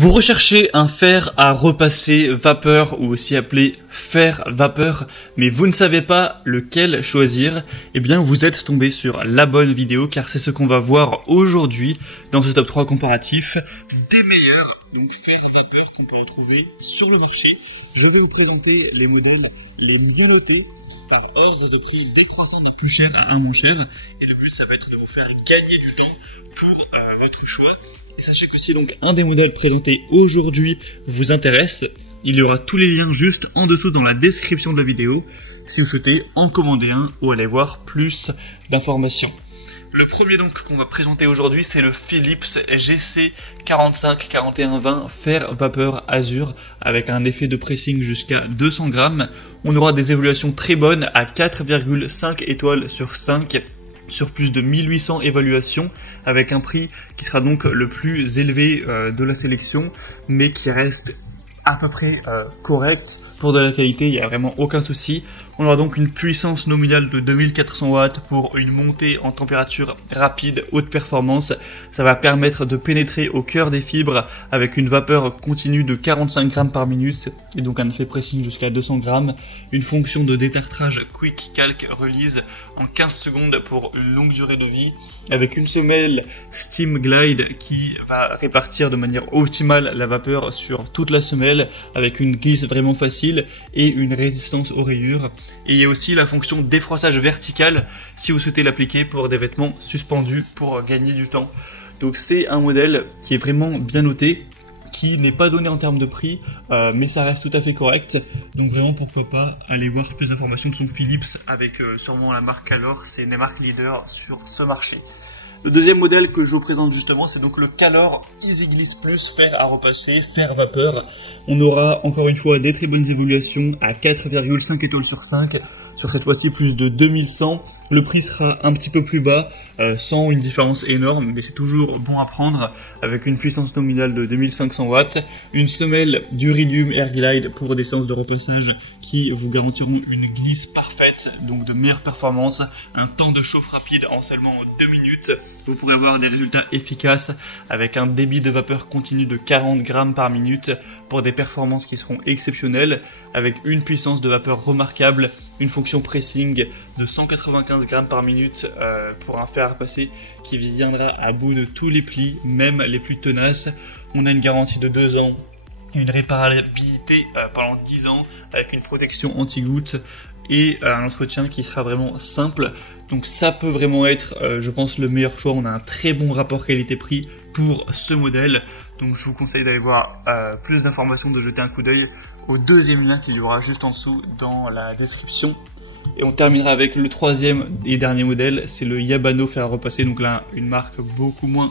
Vous recherchez un fer à repasser vapeur ou aussi appelé fer vapeur, mais vous ne savez pas lequel choisir, eh bien vous êtes tombé sur la bonne vidéo car c'est ce qu'on va voir aujourd'hui dans ce top 3 comparatif des meilleurs fers vapeur qu'on peut retrouver sur le marché. Je vais vous présenter les modèles les mieux notés par ordre de prix décroissant du plus cher à un moins cher, et le but ça va être de vous faire gagner du temps pour votre choix. Et sachez que si donc un des modèles présentés aujourd'hui vous intéresse, il y aura tous les liens juste en dessous dans la description de la vidéo si vous souhaitez en commander un ou aller voir plus d'informations. Le premier donc qu'on va présenter aujourd'hui, c'est le Philips GC45-4120 fer vapeur azur avec un effet de pressing jusqu'à 200 grammes. On aura des évaluations très bonnes à 4,5 étoiles sur 5 sur plus de 1800 évaluations, avec un prix qui sera donc le plus élevé de la sélection, mais qui reste à peu près correct pour de la qualité, il n'y a vraiment aucun souci. On aura donc une puissance nominale de 2400 watts pour une montée en température rapide, haute performance. Ça va permettre de pénétrer au cœur des fibres avec une vapeur continue de 45 grammes par minute et donc un effet pressing jusqu'à 200 grammes. Une fonction de détartrage Quick Calc Release en 15 secondes pour une longue durée de vie avec une semelle Steam Glide qui va répartir de manière optimale la vapeur sur toute la semelle avec une glisse vraiment facile et une résistance aux rayures. Et il y a aussi la fonction défroissage vertical si vous souhaitez l'appliquer pour des vêtements suspendus pour gagner du temps. Donc c'est un modèle qui est vraiment bien noté, qui n'est pas donné en termes de prix, mais ça reste tout à fait correct. Donc vraiment pourquoi pas aller voir plus d'informations de son Philips avec sûrement la marque Calor, c'est une des marques leaders sur ce marché. Le deuxième modèle que je vous présente justement, c'est donc le Calor Easy Gliss Plus fer à repasser, fer vapeur. On aura encore une fois des très bonnes évaluations à 4,5 étoiles sur 5, sur cette fois-ci plus de 2100. Le prix sera un petit peu plus bas, sans une différence énorme, mais c'est toujours bon à prendre, avec une puissance nominale de 2500 watts, une semelle d'Uridium Air Glide pour des séances de repassage qui vous garantiront une glisse parfaite, donc de meilleure performance, un temps de chauffe rapide en seulement 2 minutes. Vous pourrez avoir des résultats efficaces avec un débit de vapeur continu de 40 grammes par minute pour des performances qui seront exceptionnelles, avec une puissance de vapeur remarquable, une fonction pressing de 195 grammes par minute pour un fer à repasser qui viendra à bout de tous les plis, même les plus tenaces. On a une garantie de 2 ans, une réparabilité pendant 10 ans avec une protection anti-goutte et un entretien qui sera vraiment simple. Donc ça peut vraiment être, je pense, le meilleur choix. On a un très bon rapport qualité-prix pour ce modèle. Donc je vous conseille d'aller voir plus d'informations, de jeter un coup d'œil au deuxième lien qu'il y aura juste en dessous dans la description. Et on terminera avec le troisième et dernier modèle, c'est le Yabano fer à repasser, donc là une marque beaucoup moins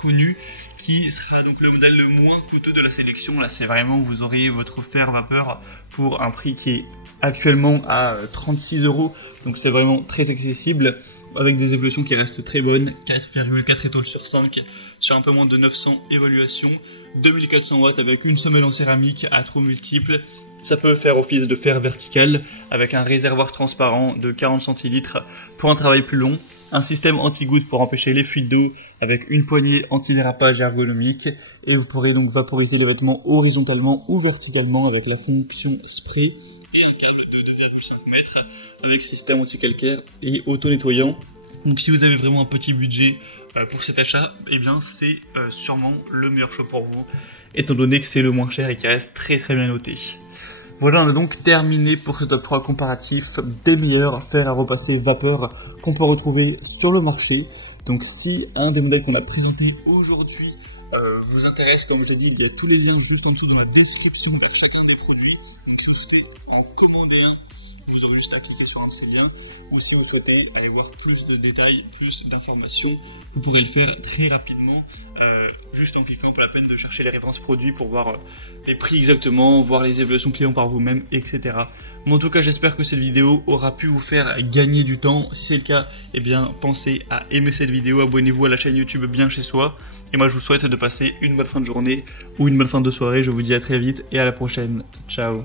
connue, qui sera donc le modèle le moins coûteux de la sélection. Là c'est vraiment, vous aurez votre fer vapeur pour un prix qui est actuellement à 36 €, donc c'est vraiment très accessible, avec des évaluations qui restent très bonnes, 4,4 étoiles sur 5, sur un peu moins de 900 évaluations, 2400 watts avec une semelle en céramique à trous multiples. Ça peut faire office de fer vertical avec un réservoir transparent de 40 centilitres pour un travail plus long, un système anti-goutte pour empêcher les fuites d'eau avec une poignée anti-dérapage ergonomique, et vous pourrez donc vaporiser les vêtements horizontalement ou verticalement avec la fonction spray et un câble de 2,5 mètres avec système anti-calcaire et auto-nettoyant. Donc si vous avez vraiment un petit budget pour cet achat, eh bien c'est sûrement le meilleur choix pour vous, étant donné que c'est le moins cher et qui reste très bien noté. Voilà, on a donc terminé pour ce top 3 comparatif des meilleurs fers à repasser vapeur qu'on peut retrouver sur le marché. Donc si un des modèles qu'on a présenté aujourd'hui vous intéresse, comme je l'ai dit, il y a tous les liens juste en dessous dans la description vers chacun des produits. Donc si vous souhaitez en commander un, vous aurez juste à cliquer sur un de ces liens, ou si vous souhaitez aller voir plus de détails, plus d'informations, vous pourrez le faire très rapidement, juste en cliquant, pas la peine de chercher les références produits pour voir les prix exactement, voir les évaluations clients par vous-même, etc. Mais en tout cas, j'espère que cette vidéo aura pu vous faire gagner du temps. Si c'est le cas, eh bien, pensez à aimer cette vidéo, abonnez-vous à la chaîne YouTube Bien Chez Soi, et moi je vous souhaite de passer une bonne fin de journée ou une bonne fin de soirée. Je vous dis à très vite et à la prochaine. Ciao.